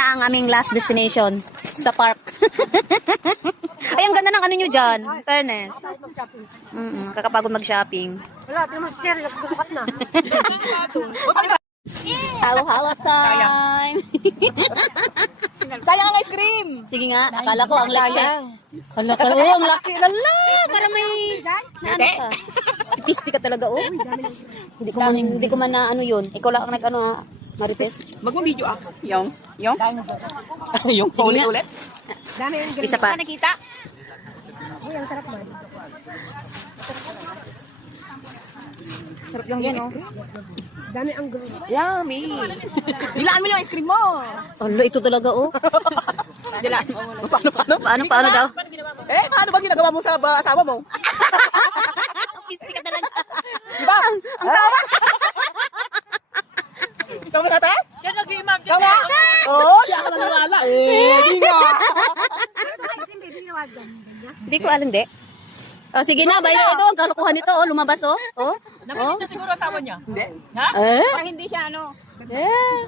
na ang aming last destination sa park. Ay, ang ganda ng ano nyo dyan. Fairness. Kakapagod mag-shopping. Wala, di naman si Cherry, nagsusukat na. Halo-halo time! Sayang ang ice cream! Sige nga, akala ko ang laki. Hala ka, oh, ang laki. Lala, para may... Na ano ka? Tipisti ka talaga, oh. Hindi ko man na ano yun. Ikaw lang ang nag-ano, ha, Marites. Mag-video ako. Yung? Yung Sige nga. ulit? Dami yung Isa pa. nakita? Ay, ang sarap man. Sarap lang yan, oh. Dami ang green. Yummy! Dilaan mo yung ice cream mo! Hala, ito talaga, oh. Dilaan mo muna. Paano daw? Eh, paano ba ginagawa mo sa asawa mo? Pisti ka talaga. Diba? Ang tawa! Ikaw mga ate? Yan nag-i-imagine. Ikaw nga? Oo, di ako naniwala. Di nga. Hindi ko alam, di. Oh, sige na, bayo ito. Ang kalukuhan nito, oh. Lumabas, oh. Oh. Naminis na siguro asawa niya. Hindi. Ha? Eh? Parang hindi siya ano. Eh.